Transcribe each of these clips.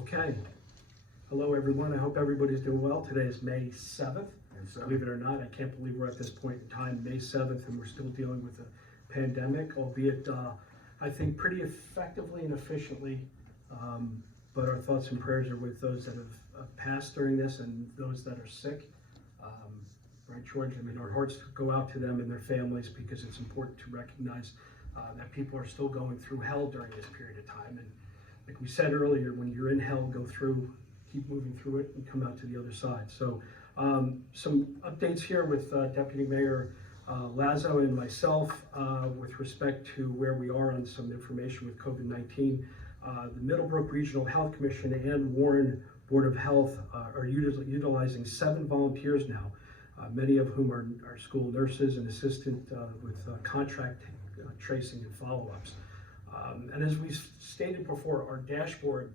Okay. Hello, everyone. I hope everybody's doing well. Today is May 7th. Believe it or not, I can't believe we're at this point in time, May 7th, and we're still dealing with a pandemic, albeit, I think, pretty effectively and efficiently. But our thoughts and prayers are with those that have passed during this and those that are sick. Right, George? I mean, our hearts go out to them and their families, because it's important to recognize that people are still going through hell during this period of time. And like we said earlier, when you're in hell, go through, keep moving through it and come out to the other side. So some updates here with Deputy Mayor Lazo and myself with respect to where we are on some information with COVID-19. The Middlebrook Regional Health Commission and Warren Board of Health are utilizing 7 volunteers now, many of whom are school nurses and assistant with contract tracing and follow-ups. And as we stated before, our dashboard,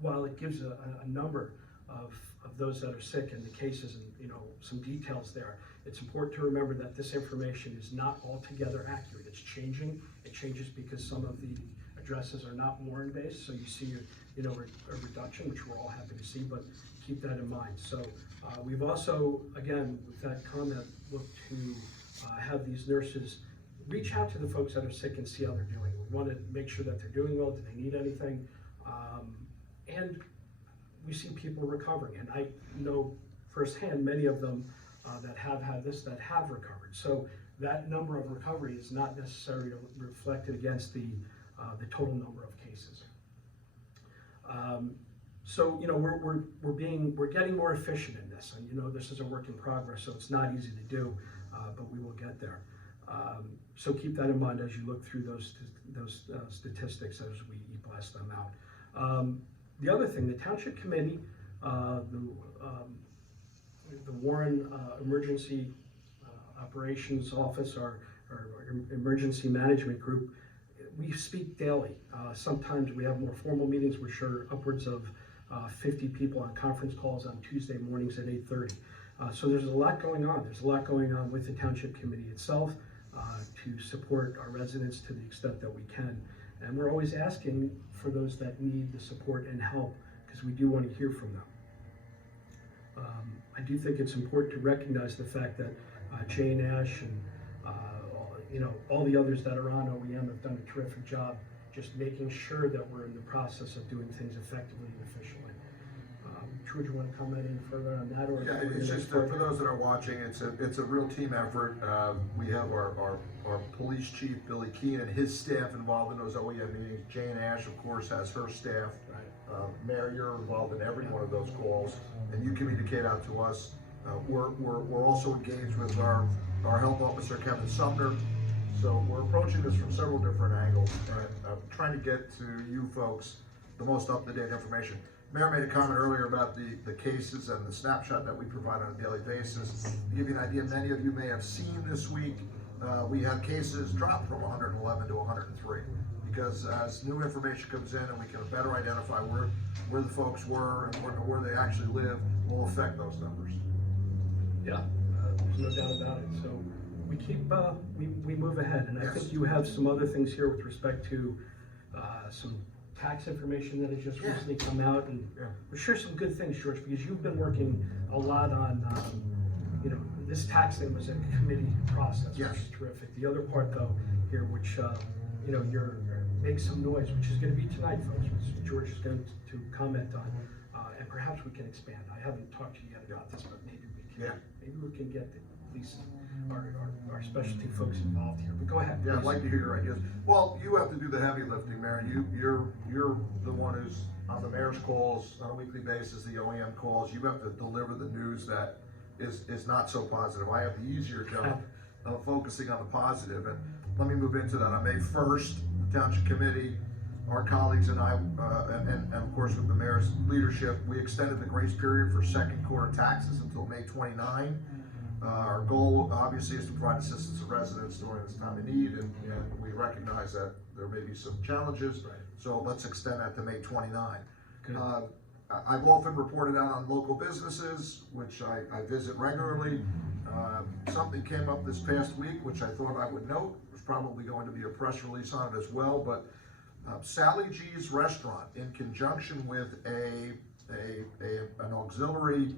while it gives a number of those that are sick and the cases and some details there, it's important to remember that this information is not altogether accurate. It's changing. It changes because some of the addresses are not Warren-based, so you see a reduction, which we're all happy to see, but keep that in mind. So we've also, again, with that comment, looked to have these nurses reach out to the folks that are sick and see how they're doing. We want to make sure that they're doing well. Do they need anything? And we see people recovering, and I know firsthand many of them that have had this that have recovered. So that number of recovery is not necessarily reflected against the total number of cases. So we're getting more efficient in this, and this is a work in progress, so it's not easy to do, but we will get there. So keep that in mind as you look through those statistics as we blast them out. The other thing, the Township Committee, the Warren Emergency Operations Office, our Emergency Management Group, we speak daily. Sometimes we have more formal meetings, which are upwards of 50 people on conference calls on Tuesday mornings at 8:30. So there's a lot going on. There's a lot going on with the Township Committee itself to support our residents to the extent that we can. And we're always asking for those that need the support and help, because we do want to hear from them. I do think it's important to recognize the fact that Jane Ash and all the others that are on OEM have done a terrific job just making sure that we're in the process of doing things effectively and efficiently. George, you want to comment any further on that? Or yeah, it's just for those that are watching, it's a real team effort. We have our police chief, Billy Keene, and his staff involved in those OEM meetings. Jane Ash, of course, has her staff. Right. Marion, you're involved in every one of those calls, and you communicate out to us. We're also engaged with our health officer, Kevin Sumner. So we're approaching this from several different angles and trying to get to you folks the most up-to-date information. Mayor made a comment earlier about the cases and the snapshot that we provide on a daily basis. To give you an idea, many of you may have seen this week, we had cases drop from 111 to 103, because as new information comes in and we can better identify where the folks were and where they actually live, will affect those numbers. Yeah, there's no doubt about it. So we keep, we move ahead, and I Yes. think you have some other things here with respect to some tax information that has just recently come out, and we're sure some good things, George, because you've been working a lot on, this tax thing was a committee process, Yes. which is terrific. The other part, though, here, which, you're make some noise, which is going to be tonight, folks, which George is going to comment on, and perhaps we can expand. I haven't talked to you yet about this, but maybe we can get at least our specialty folks involved here. But go ahead. Yeah, I'd like to hear your ideas. Well, you have to do the heavy lifting, Mayor. You're the one who's on the mayor's calls on a weekly basis, the OEM calls. You have to deliver the news that is not so positive. I have the easier job of focusing on the positive. And let me move into that. On May 1st, the Township Committee, our colleagues and I, and of course with the mayor's leadership, we extended the grace period for second quarter taxes until May 29. Our goal, obviously, is to provide assistance to residents during this time of need, and we recognize that there may be some challenges, so let's extend that to May 29. I've often reported out on local businesses, which I visit regularly. Something came up this past week, which I thought I would note. There's probably going to be a press release on it as well, but Sally G's Restaurant, in conjunction with an auxiliary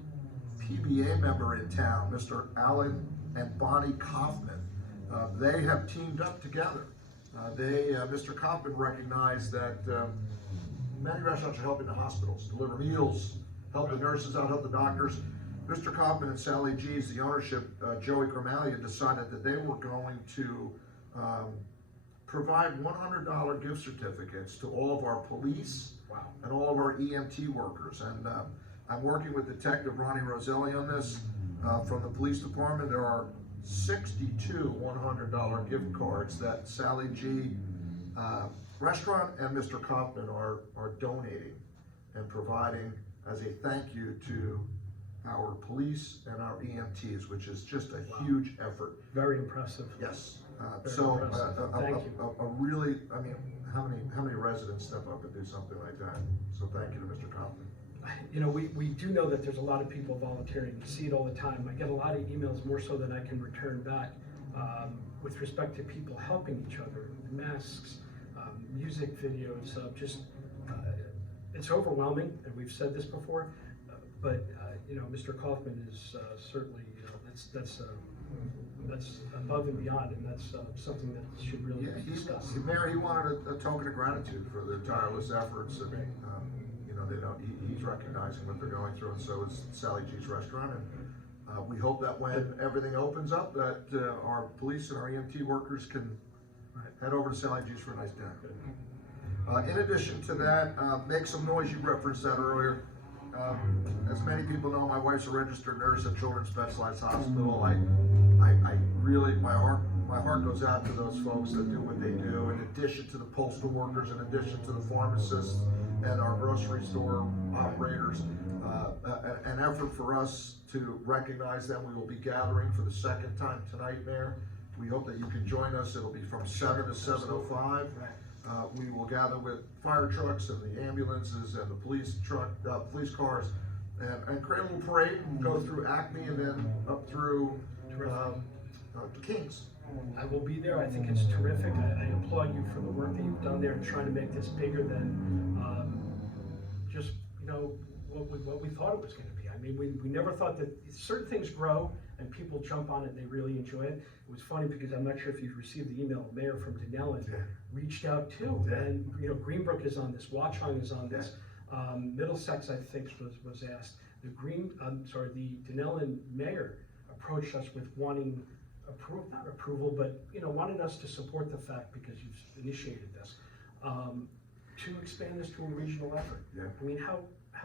PBA member in town, Mr. Alan and Bonnie Kaufman, they have teamed up together. Mr. Kaufman recognized that many restaurants are helping the hospitals, deliver meals, help the nurses out, help the doctors. Mr. Kaufman and Sally G's, the ownership, Joey Gramaglia, decided that they were going to provide $100 gift certificates to all of our police and all of our EMT workers. And I'm working with Detective Ronnie Roselli on this from the police department. There are 62 $100 gift cards that Sally G Restaurant and Mr. Kaufman are donating and providing as a thank you to our police and our EMTs, which is just a huge effort. Very impressive. Yes. Very So impressive. Thank you. a really, I mean, how many residents step up and do something like that? So thank you to Mr. Kaufman. You know, we do know that there's a lot of people volunteering. You see it all the time. I get a lot of emails, more so than I can return back, with respect to people helping each other. Masks, music videos, it's overwhelming, and we've said this before, but you know, Mr. Kaufman is certainly, that's above and beyond, and that's something that should really be discussed. Mayor, he wanted a token of gratitude for their tireless efforts, and you know, he's recognizing what they're going through, and so is Sally G's Restaurant, and we hope that when everything opens up, that our police and our EMT workers can head over to Sally G's for a nice dinner. In addition to that, make some noise. You referenced that earlier. As many people know, my wife's a registered nurse at Children's Specialized Hospital. I really, my heart goes out to those folks that do what they do, in addition to the postal workers, in addition to the pharmacists and our grocery store operators. An effort for us to recognize them. We will be gathering for the second time tonight, Mayor. We hope that you can join us. It'll be from 7 to 7:05. We will gather with fire trucks and the ambulances and the police cars, and create a little parade and go through Acme and then up through Kings. I will be there. I think it's terrific. I applaud you for the work that you've done there and trying to make this bigger than just, you know, what we thought it was going to be. I mean, we never thought that certain things grow and people jump on it and they really enjoy it. It was funny because I'm not sure if you've received the email. Mayor from Denellen reached out too, and you know, Greenbrook is on this, Watchung is on this, Middlesex I think was asked. The Denellen mayor approached us with wanting not approval, but you know, wanting us to support the fact, because you've initiated this, to expand this to a regional effort. I mean, how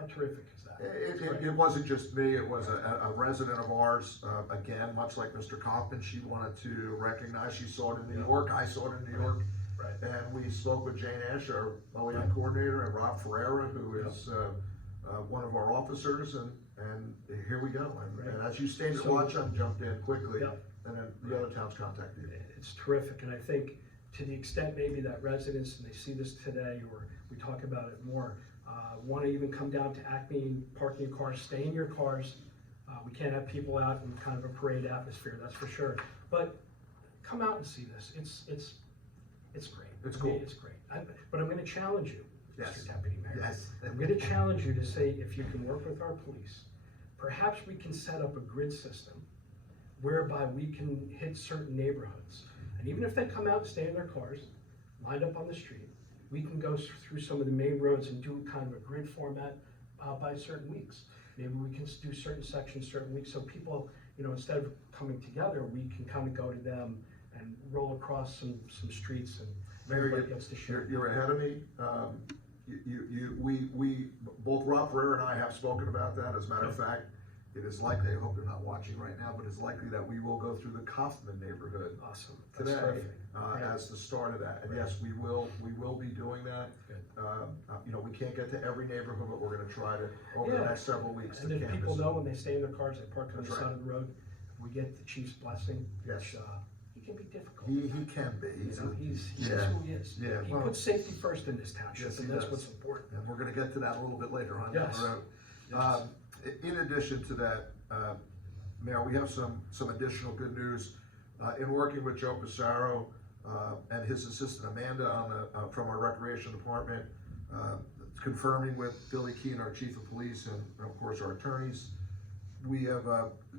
terrific is that? It wasn't just me, it was a resident of ours, again, much like Mr. Kaufman. She wanted to recognize, she saw it in New York, I saw it in New York. And we spoke with Jane Ash, our OEM coordinator, and Rob Ferreira, who is one of our officers, and here we go. And as you stated, Watchung jumped in quickly, and then the other towns contacted you. It's terrific, and I think to the extent maybe that residents, and they see this today, or we talk about it more, want to even come down to Acme and park your cars, stay in your cars. We can't have people out in kind of a parade atmosphere, that's for sure. But come out and see this. It's great. It's cool. It's great. But I'm going to challenge you, Mr. Deputy Mayor. Yes. I'm going to challenge you to say, if you can work with our police, perhaps we can set up a grid system whereby we can hit certain neighborhoods. And even if they come out and stay in their cars, lined up on the street, we can go through some of the main roads and do kind of a grid format by certain weeks. Maybe we can do certain sections certain weeks, so people, you know, instead of coming together, we can kind of go to them and roll across some streets, and everybody gets to share. You're ahead of me. We both Rob Ferrer and I have spoken about that. As a matter of fact, it is likely, I hope they're not watching right now, but it's likely that we will go through the Kaufman neighborhood today as the start of that. And yes, we will be doing that. You know, we can't get to every neighborhood, but we're going to try to over the next several weeks. And then people know when they stay in their cars, they park on the side of the road. If we get the chief's blessing, which he can be difficult. He can be. He's who he is. He puts safety first in this township, and that's what's important. And we're going to get to that a little bit later on down the road. In addition to that, Mayor, we have some additional good news. In working with Joe Pissarro, and his assistant Amanda from our recreation department, confirming with Billy Keene, our chief of police, and of course our attorneys, we have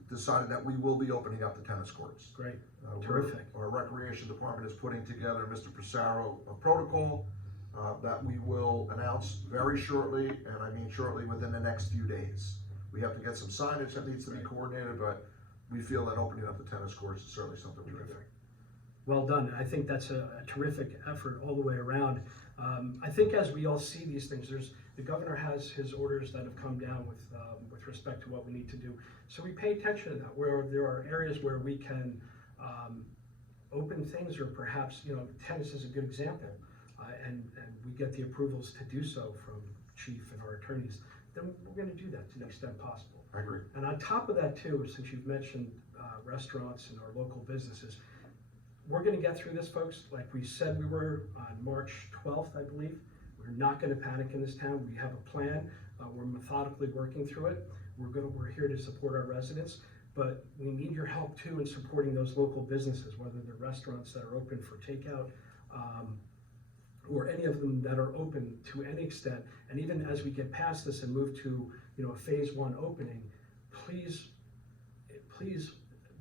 decided that we will be opening up the tennis courts. Great, terrific. Our recreation department is putting together, Mr. Pissarro, a protocol that we will announce very shortly, and I mean shortly, within the next few days. We have to get some signage that needs to be coordinated, but we feel that opening up the tennis courts is certainly something we can do. Well done. I think that's a terrific effort all the way around. I think as we all see these things, the governor has his orders that have come down with respect to what we need to do. So we pay attention to that, where there are areas where we can open things, or perhaps, tennis is a good example, and we get the approvals to do so from chief and our attorneys, then we're going to do that to the extent possible. I agree. And on top of that too, since you've mentioned restaurants and our local businesses, we're going to get through this, folks, like we said we were on March 12th, I believe. We're not going to panic in this town. We have a plan. We're methodically working through it. We're here to support our residents, but we need your help too in supporting those local businesses, whether they're restaurants that are open for takeout, or any of them that are open to any extent. And even as we get past this and move to, a phase 1 opening, please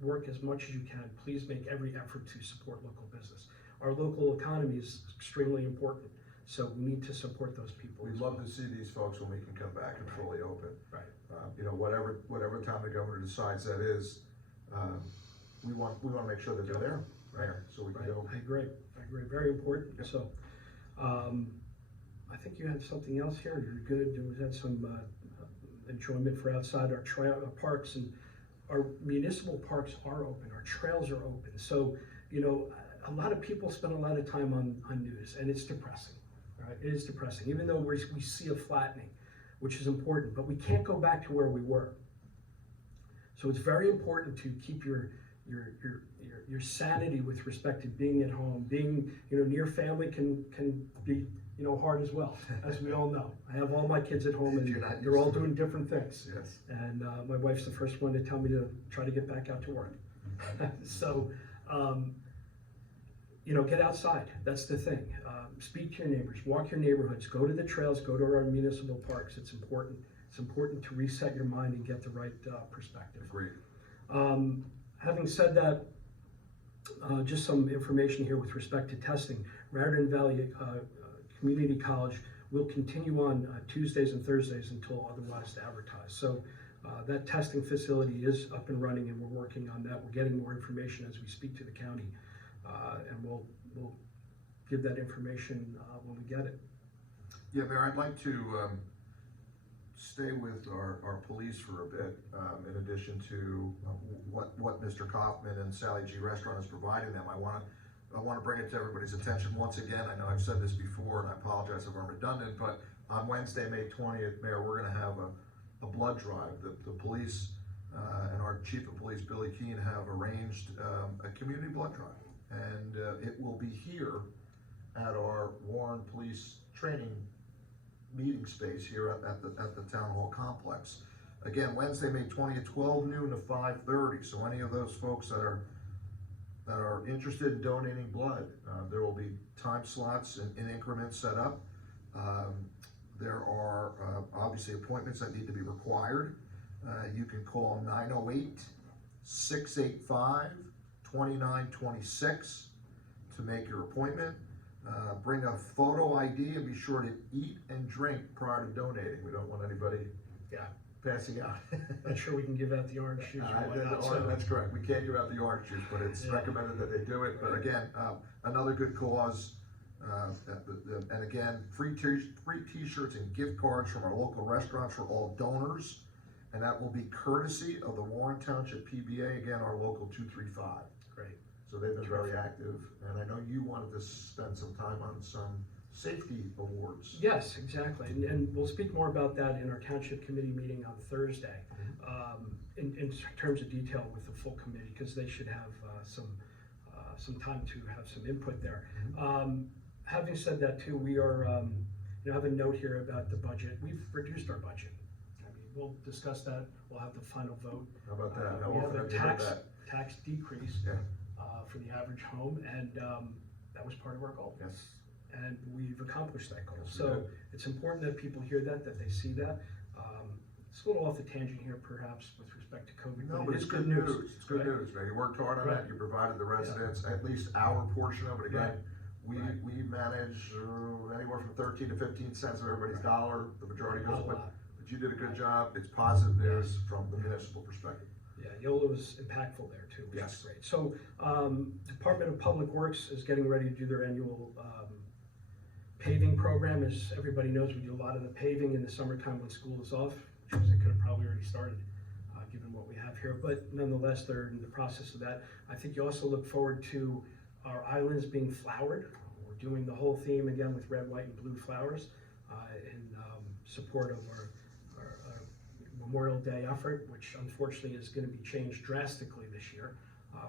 work as much as you can. Please make every effort to support local business. Our local economy is extremely important, so we need to support those people. We'd love to see these folks when we can come back and fully open. Right. Whatever time the governor decides that is, we want to make sure that they're there, Mayor, so we can go. I agree. Very important. Yep. So, I think you had something else here. You're good. We had some enjoyment for outside our parks, and our municipal parks are open. Our trails are open. So, a lot of people spend a lot of time on news, and it's depressing. Right? It is depressing, even though we see a flattening, which is important, but we can't go back to where we were. So it's very important to keep your sanity with respect to being at home. Being, near family can be, hard as well, as we all know. I have all my kids at home, and they're all doing different things. Yes. And my wife's the first one to tell me to try to get back out to work. So, get outside. That's the thing. Speak to your neighbors, walk your neighborhoods, go to the trails, go to our municipal parks. It's important. It's important to reset your mind and get the right perspective. Agreed. Having said that, just some information here with respect to testing. Marion Valley Community College will continue on Tuesdays and Thursdays until otherwise advertised. So that testing facility is up and running, and we're working on that. We're getting more information as we speak to the county, and we'll give that information when we get it. Yeah, Mayor, I'd like to stay with our police for a bit, in addition to what Mr. Kaufman and Sally G Restaurant is providing them. I want to bring it to everybody's attention once again. I know I've said this before, and I apologize if I'm redundant, but on Wednesday, May 20th, Mayor, we're going to have a blood drive. The police and our Chief of Police, Billy Keene, have arranged a community blood drive, and it will be here at our Warren Police Training meeting space here at the Town Hall complex. Again, Wednesday, May 20th, 12 noon to 5:30. So any of those folks that are interested in donating blood, there will be time slots in increments set up. There are obviously appointments that need to be required. You can call 908-685-2926 to make your appointment. Bring a photo ID and be sure to eat and drink prior to donating. We don't want anybody passing out. Not sure we can give out the orange juice or whatnot. That's correct. We can't give out the orange juice, but it's recommended that they do it. But again, another good cause. And again, free t-shirts and gift cards from our local restaurants for all donors. And that will be courtesy of the Warren Township PBA, again, our local 235. Great. So they've been very active, and I know you wanted to spend some time on some safety awards. Yes, exactly, and we'll speak more about that in our Township Committee meeting on Thursday, in terms of detail with the full committee, because they should have some time to have some input there. Having said that too, we are, have a note here about the budget. We've reduced our budget. I mean, we'll discuss that. We'll have the final vote. How about that? How We have often a have you heard that? tax decrease. Yeah. For the average home, and that was part of our goal. Yes. And we've accomplished that goal. Yes, we So did. it's important that people hear that they see that. It's a little off the tangent here perhaps with respect to COVID. No, but it it's is good news. It's good right? news, man. You worked hard on Right. that. You provided the residents at least our portion of it. Again, Right. Right. we manage anywhere from 13 to 15 cents of everybody's dollar. The majority goes, Not a but lot. you did a good job. It's positive news from the municipal perspective. Yeah, Yola was impactful there too, which Yes. is great. So, Department of Public Works is getting ready to do their annual, paving program. As everybody knows, we do a lot of the paving in the summertime when school is off, which means they could have probably already started, given what we have here, but nonetheless, they're in the process of that. I think you also look forward to our islands being flowered. We're doing the whole theme again with red, white, and blue flowers, in support of our Memorial Day effort, which unfortunately is going to be changed drastically this year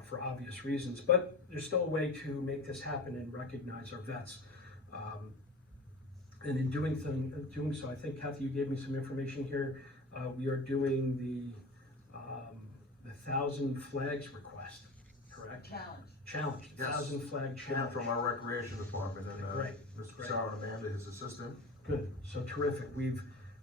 for obvious reasons. But there's still a way to make this happen and recognize our vets. And in doing so, I think Kathy, you gave me some information here. We are doing the 1,000 flags request, correct? Challenge. Yes. 1,000 flag Came challenge. from our recreation department and Great. Mr. Great. Sarah and Amanda, his assistant. Good, so terrific.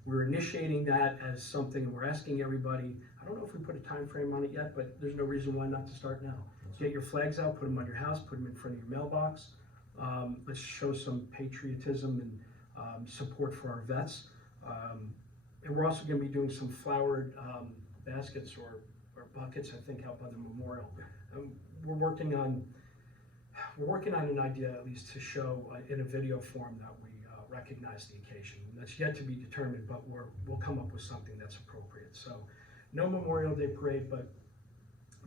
We're initiating that as something, and we're asking everybody, I don't know if we put a time frame on it yet, but there's no reason why not to start now. Get your flags out, put them on your house, put them in front of your mailbox. Let's show some patriotism and support for our vets. And we're also gonna be doing some flowered baskets or buckets, I think, out by the memorial. We're working on an idea, at least, to show in a video form that we recognize the occasion. That's yet to be determined, but we'll come up with something that's appropriate. So, no Memorial Day parade, but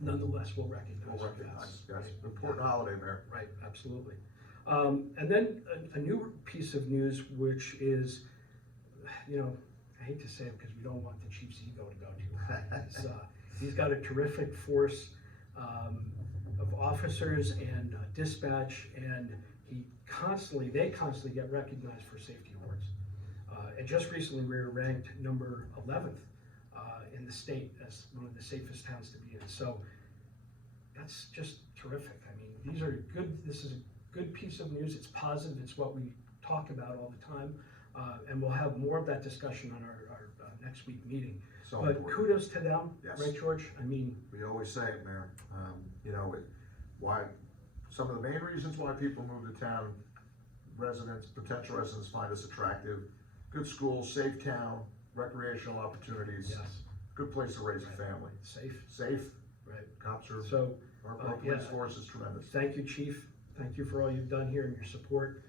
nonetheless, we'll recognize. We'll our recognize, vets. yes, important holiday, Mayor. Right, absolutely. And then a new piece of news, which is, I hate to say it because we don't want the chief's ego to go too high. He's got a terrific force of officers and dispatch, and they constantly get recognized for safety awards. And just recently, we were ranked number 11th in the state as one of the safest towns to be in. So that's just terrific. I mean, this is a good piece of news. It's positive. It's what we talk about all the time. And we'll have more of that discussion on our next week meeting. So But important. kudos to them, Yes. right, George? I mean, We always say it, Mayor. Why, some of the main reasons why people move to town, potential residents find us attractive. Good schools, safe town, recreational opportunities, yes, good place to raise a family. safe, Safe, right? cops are, So, our police yeah. force is tremendous. thank you, Chief. Thank you for all you've done here and your support.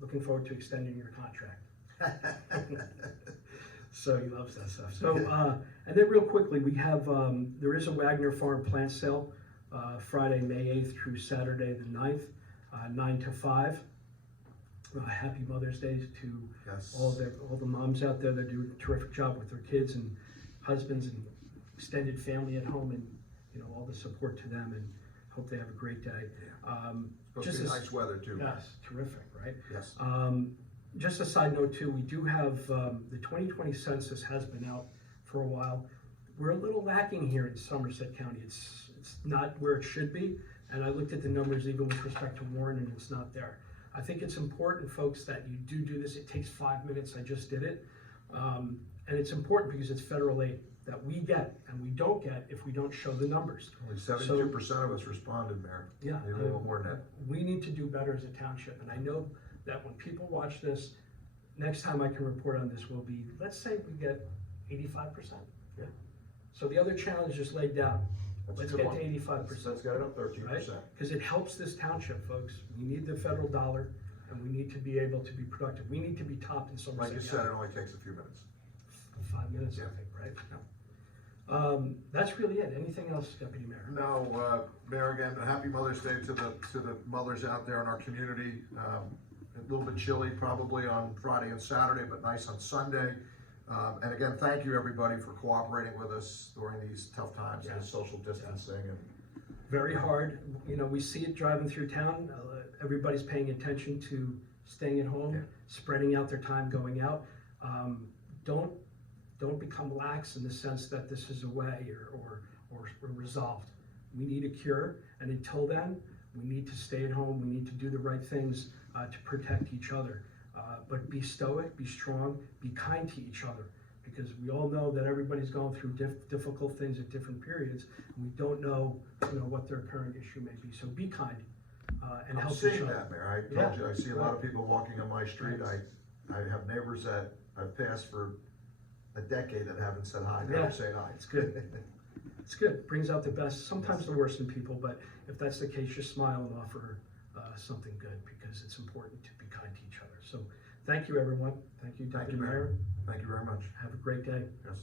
Looking forward to extending your contract. So he loves that stuff. So, and then real quickly, we have, there is a Wagner Farm plant sale, Friday, May 8th through Saturday, the 9th, 9 to 5. Happy Mother's Day to Yes. all the moms out there that do a terrific job with their kids and husbands and extended family at home, and all the support to them, and hope they have a great day. Supposed to be nice weather too. Yes, terrific, right? Yes. Just a side note too, we do have, the 2020 census has been out for a while. We're a little lacking here in Somerset County. It's not where it should be, and I looked at the numbers even with respect to Warren, and it's not there. I think it's important, folks, that you do this. It takes 5 minutes. I just did it. And it's important because it's federal aid that we get and we don't get if we don't show the numbers. Only 72% of us responded, Mayor. Yeah. Maybe a little more than that. We need to do better as a township. And I know that when people watch this, next time I can report on this will be, let's say we get 85%. Yeah. So the other challenge is laid down. That's a Let's good get one. to 85%. Let's get it up 13%. Right? Because it helps this township, folks. We need the federal dollar, and we need to be able to be productive. We need to be topped in Somerset Like you said, County. it only takes a few minutes. 5 minutes, I think, right? That's really it. Anything else, Deputy Mayor? No, Mayor, again, happy Mother's Day to the mothers out there in our community. A little bit chilly probably on Friday and Saturday, but nice on Sunday. And again, thank you everybody for cooperating with us during these tough times and Yes. social distancing and Very hard. We see it driving through town. Everybody's paying attention to staying at home, Yeah. spreading out their time going out. Don't become lax in the sense that this is a way or resolved. We need a cure, and until then, We need to stay at home. We need to do the right things to protect each other. But be stoic, be strong, be kind to each other, because we all know that everybody's going through difficult things at different periods, and we don't know, what their current issue may be. So be kind and help each other. I'm seeing that, Mayor. I told you, I see a lot of people walking on my street. I have neighbors that I've passed for a decade that haven't said hi, never say hi. It's good. It's good. Brings out the best, sometimes the worst in people, but if that's the case, just smile and offer something good, because it's important to be kind to each other. So thank you, everyone. Thank you, Thank Deputy you, Mayor. Mayor. Thank you very much. Have a great day. Yes.